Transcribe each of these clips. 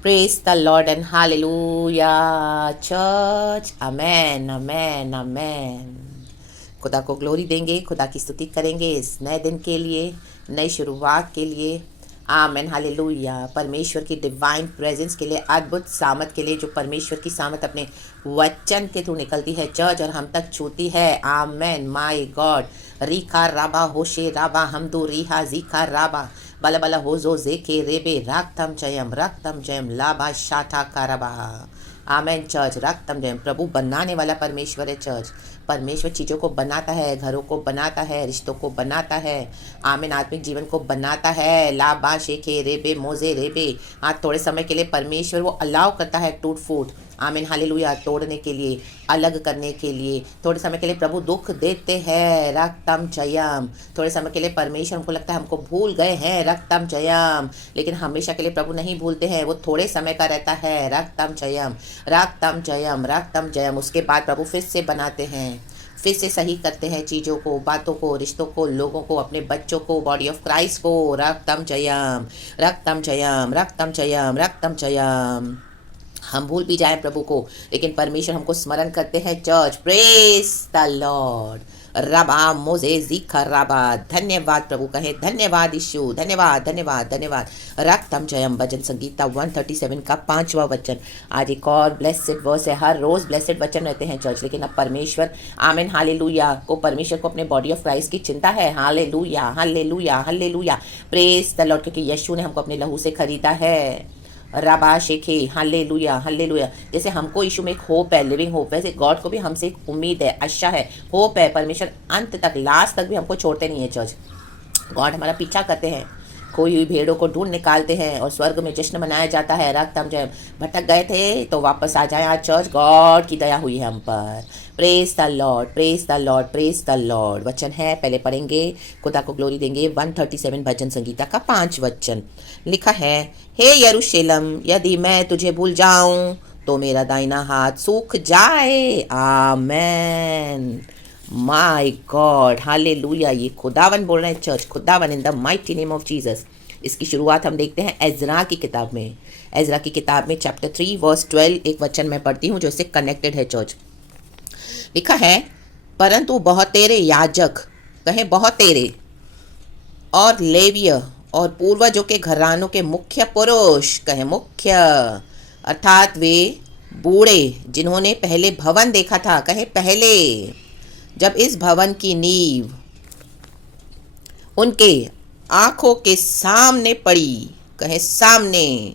Praise the Lord and hallelujah, church. Amen, amen, amen. खुदा को glory देंगे, खुदा की स्तुति करेंगे इस नए दिन के लिए, नई शुरुआत के लिए। आमेन, हालेलुया। परमेश्वर की डिवाइन प्रेजेंस के लिए, अद्भुत सामत के लिए, जो परमेश्वर की सामत अपने वचन के थ्रू निकलती है चर्च और हम तक छूती है। आमेन, माय गॉड। रीखा राबा होशे राबा हमदो रीहा जीखा राबा बला बला होजो जेके रेबे रक्तम जयम लाभा शाठा कारबा। आमेन चर्च, रक्तम जयम। प्रभु बनाने वाला परमेश्वर है चर्च। परमेश्वर चीज़ों को बनाता है, घरों को बनाता है, रिश्तों को बनाता है। आमीन, आत्मिक जीवन को बनाता है। लाबा शेखे रेबे मोजे रेबे। हाँ, थोड़े समय के लिए परमेश्वर वो अलाउ करता है टूट फूट। आमीन, हालेलुया। तोड़ने के लिए, अलग करने के लिए थोड़े समय के लिए प्रभु दुख देते हैं। रक्तम जयम। थोड़े समय के लिए परमेश्वर, हमको लगता है हमको भूल गए हैं, रक्तम जयम, लेकिन हमेशा के लिए प्रभु नहीं भूलते हैं। वो थोड़े समय का रहता है। रक्तम जयम, रक्तम जयम, रक्तम जयम। उसके बाद प्रभु फिर से बनाते हैं, फिर से सही करते हैं चीज़ों को, बातों को, रिश्तों को, लोगों को, अपने बच्चों को, बॉडी ऑफ क्राइस्ट को। रक्तम जयम, रक्तम जयम, रक्तम जयम, रक्तम जयम। हम भूल भी जाएं प्रभु को, लेकिन परमेश्वर हमको स्मरण करते हैं चर्च। Praise the Lord. रबा मोजे जीखा रबा। धन्यवाद प्रभु कहे, धन्यवाद यीशु, धन्यवाद धन्यवाद धन्यवाद। रक्तम जयम, भजन संगीता 137 का 5वां वचन। आज एक और ब्लेसेड वर्स है। हर रोज ब्लेसेड वचन रहते हैं चर्च, लेकिन अब परमेश्वर, आमीन, हालेलुया को, परमेश्वर को अपने बॉडी ऑफ क्राइस्ट की चिंता है। Hallelujah, hallelujah, hallelujah. Praise the Lord, क्योंकि यीशु ने हमको अपने लहू से खरीदा है। रबा शेखे, हालेलुया, हालेलुया। जैसे हमको यीशु में एक होप है, लिविंग होप, वैसे गॉड को भी हमसे एक उम्मीद है, आशा है, होप है। परमेश्वर अंत तक, लास्ट तक भी हमको छोड़ते नहीं है चर्च। गॉड हमारा पीछा करते हैं, खोई हुई भेड़ों को ढूंढ निकालते हैं और स्वर्ग में जश्न मनाया जाता है। रक्तम जय। भटक गए थे तो वापस आ जाए आज चर्च। गॉड की दया हुई है हम पर। Praise the lord, praise the lord, praise the Lord. वचन है, पहले पढ़ेंगे, खुदा को ग्लोरी देंगे। 137 भजन संगीता का 5 वचन। लिखा है, हे यरूशलेम, यदि मैं तुझे भूल जाऊं तो मेरा दाहिना हाथ सूख जाए। आमेन, माय गॉड, हालेलुया। ये खुदावन बोल रहे हैं चर्च, खुदावन, इन the mighty name of Jesus. इसकी शुरुआत हम देखते हैं एजरा की किताब में। एजरा की किताब में चैप्टर 3 वर्स 12 एक वचन मैं पढ़ती हूँ जो इससे कनेक्टेड है चर्च। लिखा है, परंतु बहुतेरे याजक, कहे बहुतेरे, और लेविय और पूर्वजों के घरानों के मुख्य पुरुष, कहे मुख्य, अर्थात वे बूढ़े जिन्होंने पहले भवन देखा था, कहे पहले, जब इस भवन की नींव उनके आंखों के सामने पड़ी, कहे सामने,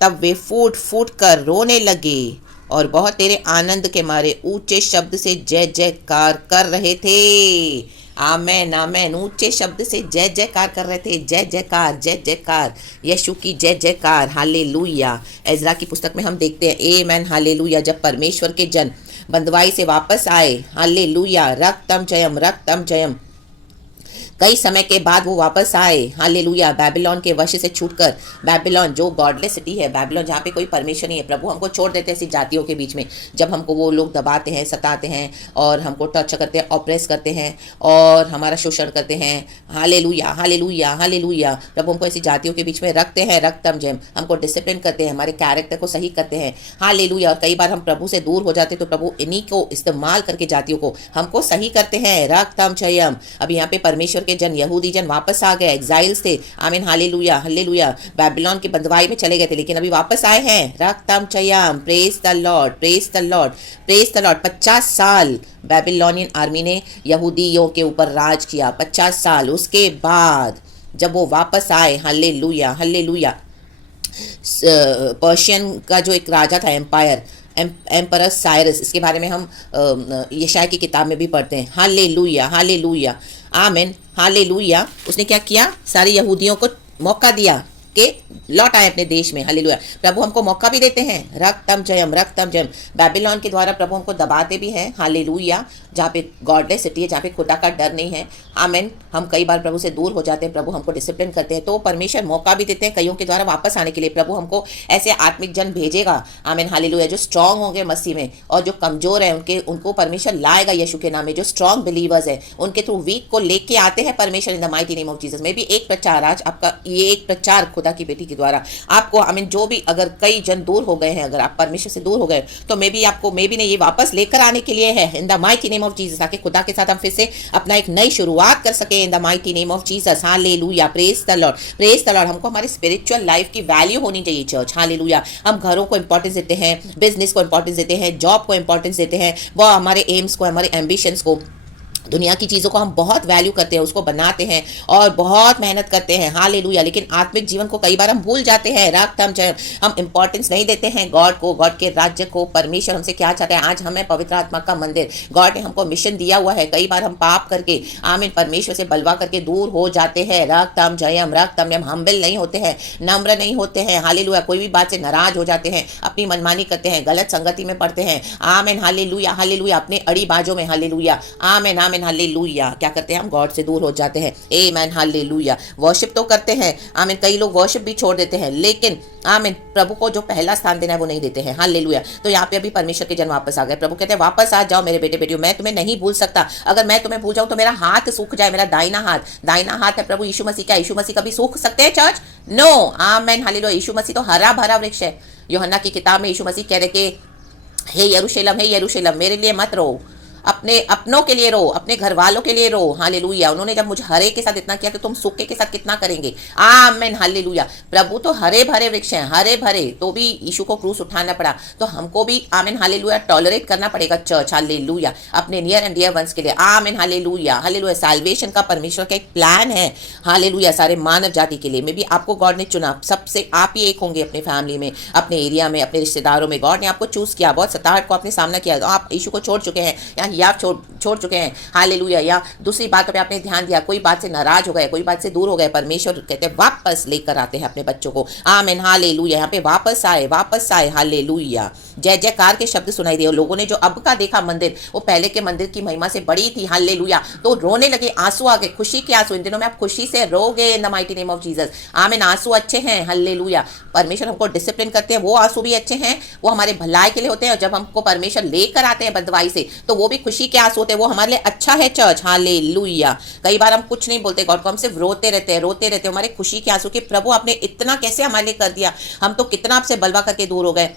तब वे फूट फूट कर रोने लगे और बहुत तेरे आनंद के मारे ऊंचे शब्द से जय जयकार कर रहे थे। आमेन, आमेन। ऊंचे शब्द से जय जयकार कर रहे थे। जय जयकार, जय जयकार, यीशु की जय जयकार। हालेलुया। एजरा की पुस्तक में हम देखते हैं, आमेन, हालेलुया, जब परमेश्वर के जन बंदवाई से वापस आए, हालेलुया, रक्तम जयम, रक्तम जयम। कई समय के बाद वो वापस आए, हालेलुया, बैबिलोन के वश से छूटकर। बैबिलोन जो गॉडलेस सिटी है, बैबिलोन जहाँ पे कोई परमेश्वर नहीं है। प्रभु हमको छोड़ देते हैं ऐसी जातियों के बीच में, जब हमको वो लोग दबाते हैं, सताते हैं और हमको टच करते हैं, ऑपरेस करते हैं और हमारा शोषण करते हैं। Hallelujah, hallelujah, hallelujah. प्रभु हमको ऐसी जातियों के बीच में रखते हैं, रक्तम जयम, हमको डिसिप्लिन करते हैं, हमारे कैरेक्टर को सही करते हैं। हालेलुया। और कई बार हम प्रभु से दूर हो जाते हैं तो प्रभु इन्हीं को इस्तेमाल करके जातियों को हमको सही करते हैं। रक्तम जयम। अब यहाँ पे परमेश्वर के जन, यहूदी जन वापस आ गए, एग्जाइल्स थे। आमीन, हालेलुया, हालेलुया। बैबिलोन की बंदवाई में चले गए थे, लेकिन अभी वापस आए हैं। रक्तम जयम, praise the lord, praise the lord, praise the lord. 50 साल बैबिलोनियन आर्मी ने यहूदियों के ऊपर राज किया, 50 साल। उसके बाद जब वो वापस आए, हालेलुया, हालेलुया, पर्शियन का जो एक राजा था, एम्पायर, एम्परर साइरस, इसके बारे में हम यशाया की किताब में भी पढ़ते हैं। हालेलुया, हालेलुया, आमीन, हालेलुया। उसने क्या किया? सारे यहूदियों को मौका दिया कि लौट आए अपने देश में। हालेलुया। प्रभु हमको मौका भी देते हैं। रक्तम जयम, रक्तम जयम। बैबिलोन के द्वारा प्रभु हमको दबाते भी हैं। हालेलुया। जहाँ पे गॉडलेस सिटी है, जहाँ पे खुदा का डर नहीं है। आमीन। हम कई बार प्रभु से दूर हो जाते हैं, प्रभु हमको डिसिप्लिन करते हैं, तो परमेश्वर मौका भी देते हैं कईयों के द्वारा वापस आने के लिए। प्रभु हमको ऐसे आत्मिक जन भेजेगा, आमीन, हालेलुया, जो स्ट्रांग होंगे मसीह में, और जो कमजोर है उनको परमेश्वर लाएगा यीशु के नाम में। जो स्ट्रांग बिलीवर्स है उनके थ्रू वीक को लेके आते हैं परमेश्वर, इन the mighty name of Jesus. में भी एक प्रचार, आज आपका ये एक प्रचार खुदा खुदा की बेटी के द्वारा आपको जो भी अगर कई जन दूर हो गए हैं, अगर आप परमेश्वर से दूर हो गए तो मे बी ने ये वापस लेकर आने के लिए है इन the mighty name of Jesus, ताकि खुदा के साथ हम फिर से अपना एक नई शुरुआत कर सके इन the mighty name of Jesus. Hallelujah, praise the lord, praise the Lord. हमको हमारे स्पिरिचुअल लाइफ की वैल्यू होनी चाहिए चर्च। हालेलुया। हम घरों को इंपॉर्टेंस देते हैं, बिजनेस को इंपॉर्टेंस देते हैं, जॉब को इंपॉर्टेंस देते हैं, वो हमारे एम्स को, हमारे एम्बिशंस को, दुनिया की चीज़ों को हम बहुत वैल्यू करते हैं, उसको बनाते हैं और बहुत मेहनत करते हैं। हालेलुया। लेकिन आत्मिक जीवन को कई बार हम भूल जाते हैं, हम इंपॉर्टेंस नहीं देते हैं गॉड को, गॉड के राज्य को। परमेश्वर हमसे क्या चाहते हैं? आज हमें पवित्र आत्मा का मंदिर, गॉड ने हमको मिशन दिया हुआ है। कई बार हम पाप करके आमीन परमेश्वर से बलवा करके दूर हो जाते हैं। रक्तम जयम, रक्तम जयम, हम्बल नहीं होते हैं, नम्र नहीं होते हैं। हालेलुया। कोई भी बात से नाराज हो जाते हैं, अपनी मनमानी करते हैं, गलत संगति में पड़ते हैं। आमीन, हालेलुया, हालेलुया। अपने अड़ी बाजों में, हालेलुया, आमीन, आमीन, हालेलुया, क्या करते हैं? हम गॉड से दूर हो जाते हैं। आमीन, हालेलुया। वर्शिप तो करते हैं, आमीन, कई लोग वर्शिप भी छोड़ देते हैं, लेकिन आमीन प्रभु को जो पहला स्थान देना है वो नहीं देते हैं। हालेलुया। तो यहाँ पे अभी परमेश्वर के जन वापस आ गए। प्रभु कहते हैं वापस आ जाओ मेरे बेटे बेटियों, मैं तुम्हें नहीं भूल सकता। अगर मैं तुम्हें भूल जाऊं तो मेरा हाथ सूख जाए, मेरा दाहिना हाथ है प्रभु यीशु मसीह का। यीशु मसीह कभी सूख सकते हैं चर्च? नो। आमीन, हालेलुया। यीशु मसीह तो हरा भरा वृक्ष है। यूहन्ना की किताब में यीशु मसीह कह रहे कि हे यरूशलेम मेरे लिए मत रो, अपने अपनों के लिए रो, अपने घर वालों के लिए रो। हालेलुया। उन्होंने जब मुझे हरे के साथ इतना किया तो तुम सूखे के साथ कितना करेंगे? आमीन, हालेलुया। प्रभु तो हरे भरे वृक्ष हैं, हरे भरे, तो भी यीशु को क्रूस उठाना पड़ा, तो हमको भी आमीन, हालेलुया, टॉलरेट करना पड़ेगा चर्च। हालेलुया। अपने नियर एंड डियर वंस के लिए। आमीन, हालेलुया, हालेलुया। साल्वेशन का परमेश्वर का एक प्लान है। हालेलुया। सारे मानव जाति के लिए में भी आपको गॉड ने चुना। सबसे आप ही एक होंगे अपने फैमिली में, अपने एरिया में, अपने रिश्तेदारों में। गॉड ने आपको चूज किया। बहुत सताहट को आपने सामना किया, तो आप यीशु को छोड़ चुके हैं या आप छोड़ चुके हैं। हालेलुया। या दूसरी बातों पे आपने ध्यान दिया, कोई बात से नाराज हो गए, कोई बात से दूर हो गए, परमेश्वर कहते हैं वापस लेकर आते हैं अपने बच्चों को। आमीन, हालेलुया। यहाँ पे वापस आए। हालेलुया। जय जयकार के शब्द सुनाई दिए। लोगों ने जो अब का देखा मंदिर, वो पहले के मंदिर की महिमा से बड़ी थी। हालेलुया। तो रोने लगे, आंसू आ गए, खुशी के आंसू। इन दिनों में आप खुशी से रोगे इन the mighty name of Jesus. आमीन। आंसू अच्छे हैं। हालेलुया। परमेश्वर हमको डिसिप्लिन करते हैं, वो आंसू भी अच्छे हैं, वो हमारे भलाई के लिए होते हैं। और जब हमको परमेश्वर लेकर आते हैं बदवाई से, तो वो भी खुशी के आंसू होते हैं, वो हमारे लिए अच्छा है चर्च। हालेलुया। कई बार हम कुछ नहीं बोलते गॉड को, हम सिर्फ रोते रहते हैं हमारे खुशी के आंसू के। प्रभु आपने इतना कैसे हमारे लिए कर दिया, हम तो कितना आपसे बलवा करके दूर हो गए,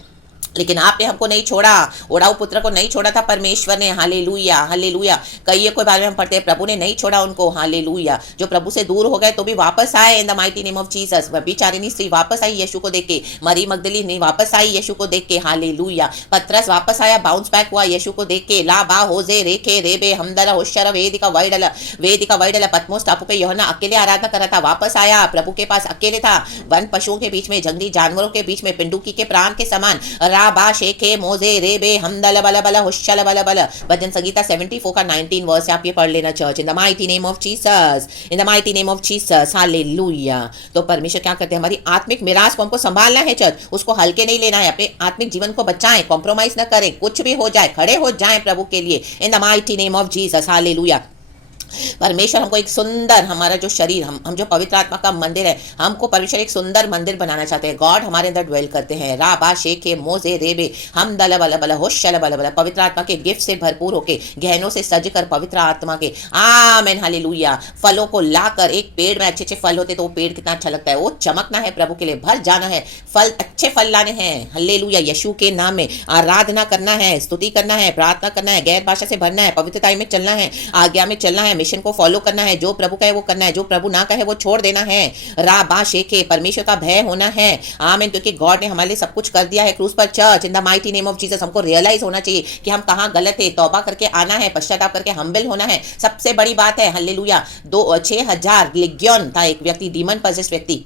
लेकिन आपने हमको नहीं छोड़ा। ओढ़ाऊ पुत्र को नहीं छोड़ा था परमेश्वर ने। Hallelujah, hallelujah. कई कोई बारे में हम पढ़ते हैं, प्रभु ने नहीं छोड़ा उनको। हालेलुया। जो प्रभु से दूर हो गए तो भी वापस आए इन the mighty name of Jesus. व्यभिचारिणी स्त्री वापस आई यीशु को देख के, मरी मगदलीनी वापस आई यीशु को देख के। हालेलुया। पतरस वापस आया, बाउंस बैक हुआ यीशु को देख के। ला बा होजे रेखे रेबे हमदला होशर वेदिका वाइडला पतमोस टापू पे यूहन्ना अकेले आराधना कर रहा था, वापस आया प्रभु के पास, अकेले था, वन पशुओं के बीच में, जंगली जानवरों के बीच में, पिंडुकी के प्राण के समान। राबा शेखे मोजे रेबे हमदल बल बल हुशल बल बल। भजन संगीता 74 का 19 वर्स आप ये पढ़ लेना church. In the mighty name of Jesus, in the mighty name of Jesus. Hallelujah. तो परमेश्वर क्या करते हैं? हमारी आत्मिक मिरास को हमको संभालना है चर्च, उसको हल्के नहीं लेना है। अपने आत्मिक जीवन को बचाएं, कॉम्प्रोमाइज ना करें, कुछ भी हो जाए खड़े हो जाएं प्रभु के लिए इन the mighty name of Jesus. Hallelujah. परमेश्वर हमको एक सुंदर, हमारा जो शरीर, हम जो पवित्र आत्मा का मंदिर है, हमको परमेश्वर एक सुंदर मंदिर बनाना चाहते हैं। गॉड हमारे अंदर ड्वेल करते हैं। राबा शेखे मोजे रेबे हम दल बल बल होशल बल बल। पवित्र आत्मा के गिफ्ट से भरपूर होके, गहनों से सजकर पवित्र आत्मा के। आमीन, हालेलुया। फलों को लाकर, एक पेड़ में अच्छे अच्छे फल होते तो वो पेड़ कितना अच्छा लगता है, वो चमकना है प्रभु के लिए, भर जाना है, फल अच्छे फल लाने हैं। हालेलुया। यीशु के नाम में आराधना करना है, स्तुति करना है, प्रार्थना करना है, गैर भाषा से भरना है, पवित्रता में चलना है, आज्ञा में चलना है, मिशन को फॉलो करना है, जो प्रभु कहे वो करना है, जो प्रभु ना कहे वो छोड़ देना है। राबा शेखे, परमेश्वर का भय होना है। आमीन। क्योंकि गॉड ने हमारे लिए सब कुछ कर दिया है क्रूस पर church. In the mighty name of Jesus. हमको रियलाइज होना चाहिए कि हम कहां गलत है, तौबा करके आना है, पश्चाताप करके हम्बल होना है, सबसे बड़ी बात है। हालेलुया। 6,000 लिग्योन था एक व्यक्ति, डीमन पजेस्ड व्यक्ति,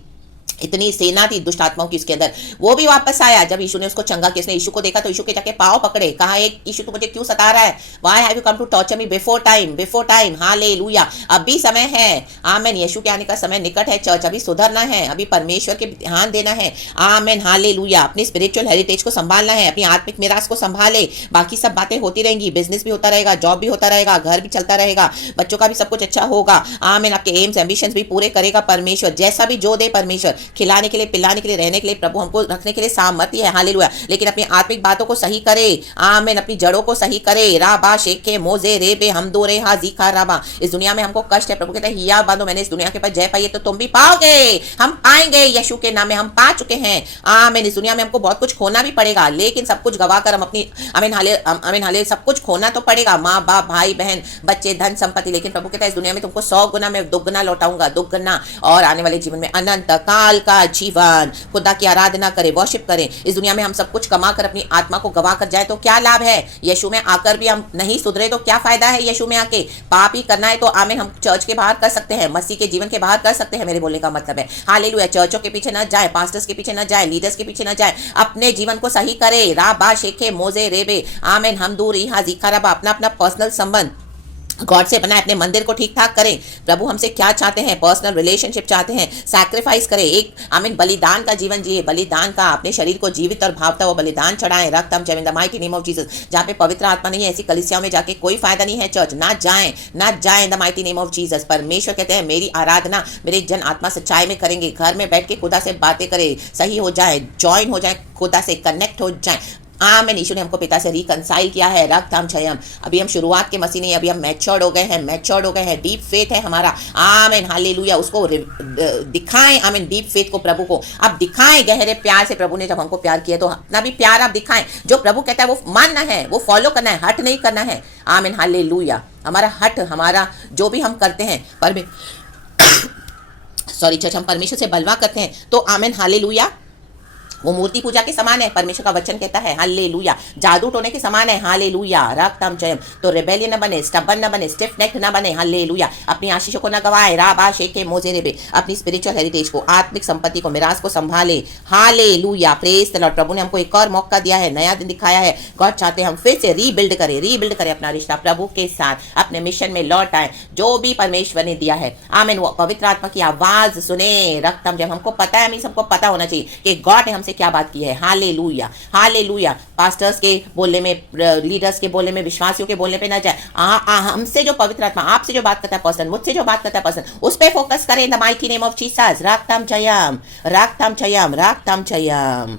इतनी सेना थी दुष्ट आत्माओं की उसके अंदर, वो भी वापस आया जब यीशु ने उसको चंगा किया। उसने यीशु को देखा तो यीशु के जाके पांव पकड़े, कहा एक यीशु तू मुझे क्यों सता रहा है, why have you come to torture me before time. Hallelujah. अभी समय है। आमीन। यीशु के आने का समय निकट है चर्च, अभी सुधरना है, अभी परमेश्वर के ध्यान देना है। आमीन, हालेलुया। अपनी स्पिरिचुअल हेरिटेज को संभालना है, अपनी आत्मिक मिरास को संभाले। बाकी सब बातें होती रहेंगी, बिजनेस भी होता रहेगा, जॉब भी होता रहेगा, घर भी चलता रहेगा, बच्चों का भी सब कुछ अच्छा होगा। आमीन। आपके एम्स एम्बिशंस भी पूरे करेगा परमेश्वर, जैसा भी जो दे परमेश्वर। खिलाने के लिए, पिलाने के लिए, रहने के लिए, प्रभु हमको रखने के लिए सामर्थ्य है, हालेलुया। लेकिन अपनी आत्मिक बातों को सही करे, आमीन, अपनी जड़ों को सही करे। राबा शेखे मोजे रेबे हम दो रे हा जीखा राबा। इस दुनिया में हमको कष्ट है, प्रभु कहते हैं हिया बांधो, मैंने इस दुनिया के पास जय पाई है तो तुम भी पाओगे, हम पाएंगे, यीशु के नाम में हम पा चुके हैं। आमीन। इस दुनिया में हमको बहुत कुछ खोना भी पड़ेगा, लेकिन सब कुछ गवाकर हम अपनी आमीन हाले सब कुछ खोना तो पड़ेगा, माँ बाप, भाई बहन, बच्चे, धन संपत्ति, लेकिन प्रभु कहता है इस दुनिया में तुमको 100 गुना में दुगना लौटाऊंगा, दुगना, और आने वाले जीवन में अनंत काल का जीवन। खुदा की आराधना करें, वर्शिप करें। इस दुनिया में हम सब कुछ कमा कर अपनी आत्मा को गवा कर जाए तो क्या लाभ है? यीशु में आकर भी हम नहीं सुधरे तो क्या फायदा है? यीशु में आके पाप ही करना है तो आमीन हम चर्च के बाहर कर सकते हैं, मसीह के जीवन के बाहर कर सकते हैं, मेरे बोलने का मतलब है। हालेलुया। चर्चों के पीछे न जाए, पास्टर्स के पीछे न जाए, लीडर्स के पीछे न जाए, अपने जीवन को सही करे। राबा शेखे मोजे रेबे आमीन हम दूर ही हाजिका रबा। अपना अपना पर्सनल संबंध गॉड से बनाए, अपने मंदिर को ठीक ठाक करें। प्रभु हमसे क्या चाहते हैं? पर्सनल रिलेशनशिप चाहते हैं। सैक्रिफाइस करें, एक आमीन बलिदान का जीवन जिए, बलिदान का, अपने शरीर को जीवित और भावता वो बलिदान चढ़ाएं। रक्त हम इन the mighty name of Jesus. जहाँ पे पवित्र आत्मा नहीं है, ऐसी कलीसियाओं में जाके कोई फायदा नहीं है। चर्च ना जाएं, ना जाएं इन the mighty name of Jesus. परमेश्वर कहते हैं मेरी आराधना मेरे जन आत्मा सच्चाई में करेंगे। घर में बैठ के खुदा से बातें करें, सही हो जाए, ज्वाइन हो जाए, खुदा से कनेक्ट हो जाए। आमीन। यीशु ने हमको पिता से रिकंसाइल किया है। रक्तम छयम। अभी हम शुरुआत के मसीह नहीं, अभी हम मैच्योर्ड हो गए हैं, मैच्योर्ड हो गए हैं। डीप फेथ है हमारा। आमीन हालेलुया। उसको दिखाएं, आमीन, डीप फेथ को प्रभु को अब दिखाएं गहरे प्यार से। प्रभु ने जब हमको प्यार किया तो अपना भी प्यार आप दिखाएं। जो प्रभु कहता है वो मानना है, वो फॉलो करना है, हट नहीं करना है। आमीन हालेलुया। हमारा हट, हमारा जो भी हम करते हैं चर्च, हम परमेश्वर से बलवा करते हैं तो आमीन हालेलुया वो मूर्ति पूजा के समान है। परमेश्वर का वचन कहता है हालेलुया, जादू टोने के समान है। हालेलुया। रक्तम जयम। तो रेबेलियन न बने, स्टबन न बने, स्टिफ नेक न बने। हालेलुया। अपनी आशीषों को न गवाए। राबा शेखे मोजे रेबे। अपनी स्पिरिचुअल हेरिटेज को, आत्मिक संपत्ति को, मिरास को संभाले। हालेलुया। Praise the lord. प्रभु ने हमको एक और मौका दिया है, नया दिन दिखाया है। गॉड चाहते हैं हम फिर से रीबिल्ड करें अपना रिश्ता प्रभु के साथ, अपने मिशन में लौट आए जो भी परमेश्वर ने दिया है। आमीन। वो पवित्र आत्मा की आवाज सुने। रक्तम जब हमको पता है, हमें सबको पता होना चाहिए कि गॉड ने हमसे क्या बात की है। हालेलुया। हालेलुया। पास्टर्स के बोलने में, लीडर्स के बोलने में, विश्वासियों के बोलने पे ना जाए। हमसे जो पवित्र आत्मा, आपसे जो बात करता है पर्सन, मुझसे जो बात करता है पर्सन, उस पे फोकस करें। In the mighty name of Jesus. राक्तम चयम, राक्तम चयम, राक्तम चयम।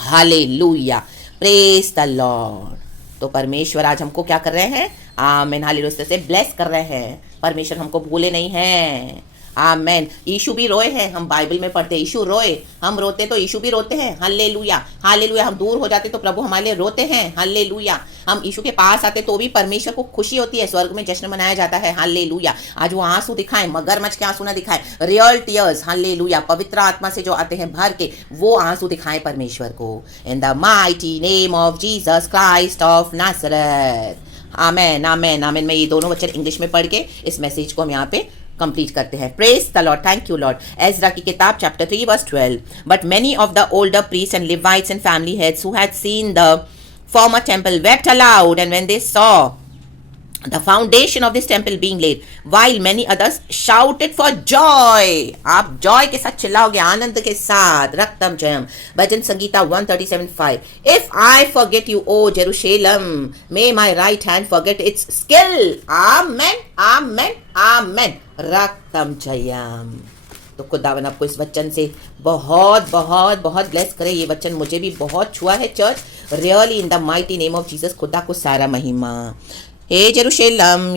हालेलुया। Praise the lord. तो परमेश्वर आज हमको क्या कर रहे हैं? आमीन हालेलुया से ब्लेस कर रहे हैं। परमेश्वर हमको भूले नहीं हैं। आमेन। यीशु भी रोए हैं, हम बाइबल में पढ़ते हैं यीशु रोए। हम रोते तो यीशु भी रोते हैं। हालेलुया। हालेलुया। हम दूर हो जाते तो प्रभु हमारे लिए रोते हैं। हालेलुया। हम यीशु के पास आते तो भी परमेश्वर को खुशी होती है। स्वर्ग में जश्न मनाया जाता है। हालेलुया। आज वो आंसू दिखाएं, मगरमच्छ के आंसू ना दिखाएं, रियल टीयर्स। हालेलुया। पवित्र आत्मा से जो आते हैं भर के, वो आंसू दिखाएं परमेश्वर को। In the mighty name of Jesus Christ of Nazareth. Amen, amen, amen. मैं ये दोनों वचन इंग्लिश में पढ़ के इस मैसेज को हम यहाँ पे कंप्लीट करते हैं। Praise the lord. Thank you lord. Ezra की किताब chapter 3 verse 12। But many of the older priest and Levites and family heads who had seen the former temple wept aloud, and when they saw the foundation of this temple being laid, while many others shouted for joy. आप joy के साथ चिल्लाओगे, आनंद के साथ। रक्तम जयम। भजन Sangeeta 137:5। If I forget you, O Jerusalem, may my right hand forget its skill. Amen, amen, amen. रक्तम Jayam. तो खुदावन आपको इस वचन से बहुत बहुत बहुत ब्लेस करे। ये वचन मुझे भी बहुत छुआ है church. Really in the mighty name of Jesus खुदा को सारा महिमा। हे यरूशलेम,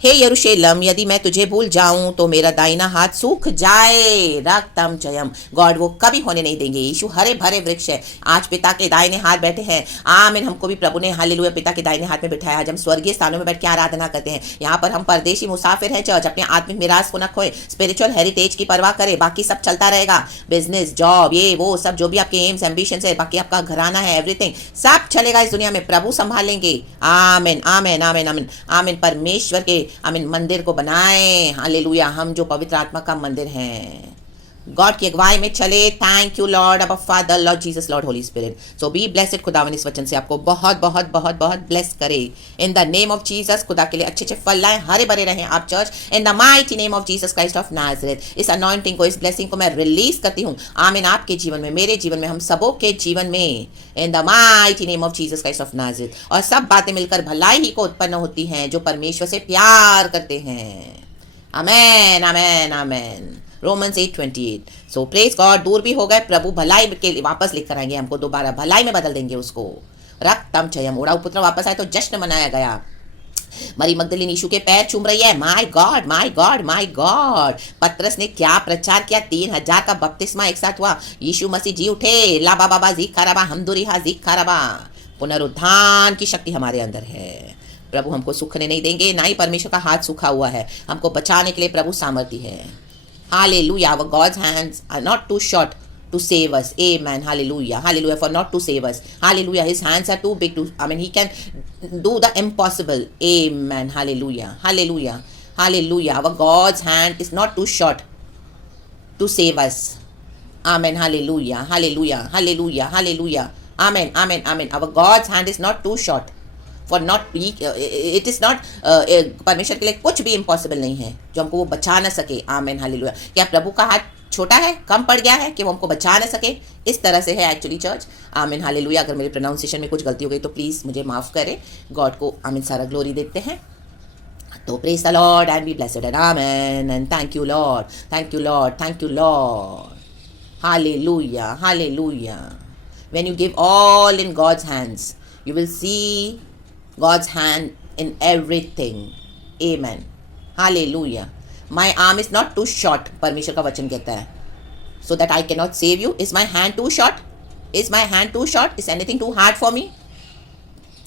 हे यरूशलेम, यदि मैं तुझे भूल जाऊं तो मेरा दाहिना हाथ सूख जाए। रक्तम जयम। गॉड वो कभी होने नहीं देंगे। यीशु हरे भरे वृक्ष है, आज पिता के दाहिने हाथ बैठे हैं। आमीन। हमको भी प्रभु ने हालेलुया पिता के दाहिने हाथ में बिठाया। आज हम स्वर्गीय स्थानों में बैठ के आराधना करते हैं। यहाँ पर हम परदेशी मुसाफिर हैं। चर्च अपने आत्मिक मिरास को न खोए, स्पिरिचुअल हेरिटेज की परवाह करें। बाकी सब चलता रहेगा, बिजनेस, जॉब, ये वो सब जो भी आपके एम्स एम्बिशंस है, बाकी आपका घराना है, एवरीथिंग सब चलेगा इस दुनिया में। प्रभु संभालेंगे। आमीन, आमीन, आमीन, आमीन, आमीन। परमेश्वर के आमीन मंदिर को बनाएं। हालेलुया। हम जो पवित्र आत्मा का मंदिर हैं, गॉड की अगुवाई में चले। थैंक यू लॉर्ड, अबा father, Lord Jesus, Lord Holi spirit. So be blessed. खुदावन इस वचन से आपको बहुत बहुत बहुत बहुत ब्लेस करे। In the name of Jesus. खुदा के लिए अच्छे अच्छे फल लाएं, हरे भरे रहें आप church. In the mighty name of Jesus Christ of Nazareth. इस अनॉइंटिंग को, इस ब्लेसिंग को मैं रिलीज करती हूँ। आमीन। आपके जीवन में, मेरे जीवन में, हम सबों के जीवन में। इन the mighty name of Jesus Christ of Nazareth. और सब बातें मिलकर भलाई ही को उत्पन्न होती हैं जो परमेश्वर से प्यार करते हैं। आमेन, आमेन, आमेन। Romans 8:28. सो प्रेज गॉड, दूर भी हो गए, प्रभु भलाई के लिए वापस लेकर आएंगे हमको, दोबारा भलाई में बदल देंगे उसको। रक्तम जयम, उड़ाऊ पुत्र वापस आए तो जश्न मनाया गया। मरी मगदलीन यीशु के पैर चूम रही है। My God my God my God. पतरस ने क्या प्रचार किया, 3000 का बपतिस्मा एक साथ हुआ। यीशु मसीह जी उठे, लाबा बाबा जी खराबा हमदुरिहा जी खराबा। पुनरुत्थान की शक्ति हमारे अंदर है। प्रभु हमको सूखने नहीं देंगे, ना ही परमेश्वर का हाथ सूखा हुआ है, हमको बचाने के लिए प्रभु सामर्थ्य है। Hallelujah, our God's hands are not too short to save us. Amen. Hallelujah. Hallelujah. For not to save us. Hallelujah. His hands are too big to, he can do the impossible. Amen. Hallelujah. Hallelujah. Hallelujah. Our God's hand is not too short to save us. Amen. Hallelujah. Hallelujah. Hallelujah. Hallelujah. Amen. Amen. Amen. Our God's hand is not too short. For not it is not, परमेश्वर के लिए कुछ भी impossible नहीं है जो हमको वो बचा ना सके। Amen hallelujah. क्या प्रभु का हाथ छोटा है, कम पड़ गया है कि वो हमको बचा ना सके? इस तरह से है एक्चुअली चर्च। Amen hallelujah. अगर मेरे प्रोनाउंसिएशन में कुछ गलती हो गई तो प्लीज़ मुझे माफ़ करें। गॉड को आमीन सारा ग्लोरी देते हैं। तो praise the Lord and be blessed and amen and thank you Lord, thank you Lord, thank you Lord. Hallelujah, hallelujah. When you give all in God's hands, you will see God's hand in everything. Amen. Hallelujah. My arm is not too short. परमेश्वर का वचन कहता है, so that I cannot save you. Is my hand too short? Is my hand too short? Is anything too hard for me?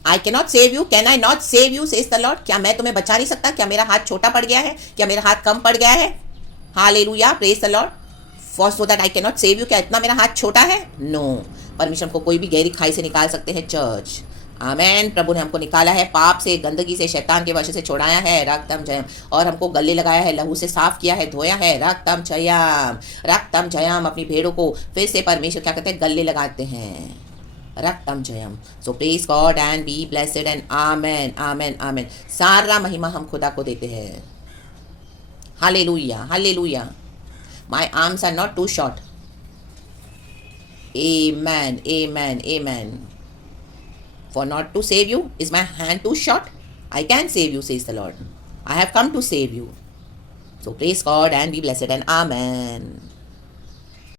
I cannot save you. Can I not save you? Says the Lord. क्या मैं तुम्हें बचा नहीं सकता? क्या मेरा हाथ छोटा पड़ गया है? क्या मेरा हाथ कम पड़ गया है? Hallelujah. Praise the Lord. For so that I cannot save you. क्या इतना मेरा हाथ छोटा है? No. परमेश्वर को कोई भी गहरी खाई से निकाल सकते हैं चर्च। आमेन। प्रभु ने हमको निकाला है पाप से, गंदगी से, शैतान के वश से छुड़ाया है। रक्तम जयम। और हमको गले लगाया है, लहू से साफ किया है, धोया है। रक्तम जयम, रक्तम जयम। अपनी भेड़ों को फिर से परमेश्वर क्या कहते हैं, गले लगाते हैं। रक्तम जयम। So praise God and be blessed and amen, amen, amen. सारा महिमा हम खुदा को देते हैं। Hallelujah, hallelujah. My arms are not too short. Amen, amen, amen. For not to save you, is my hand too short? I can save you, says the Lord. I have come to save you. So praise God and be blessed and amen.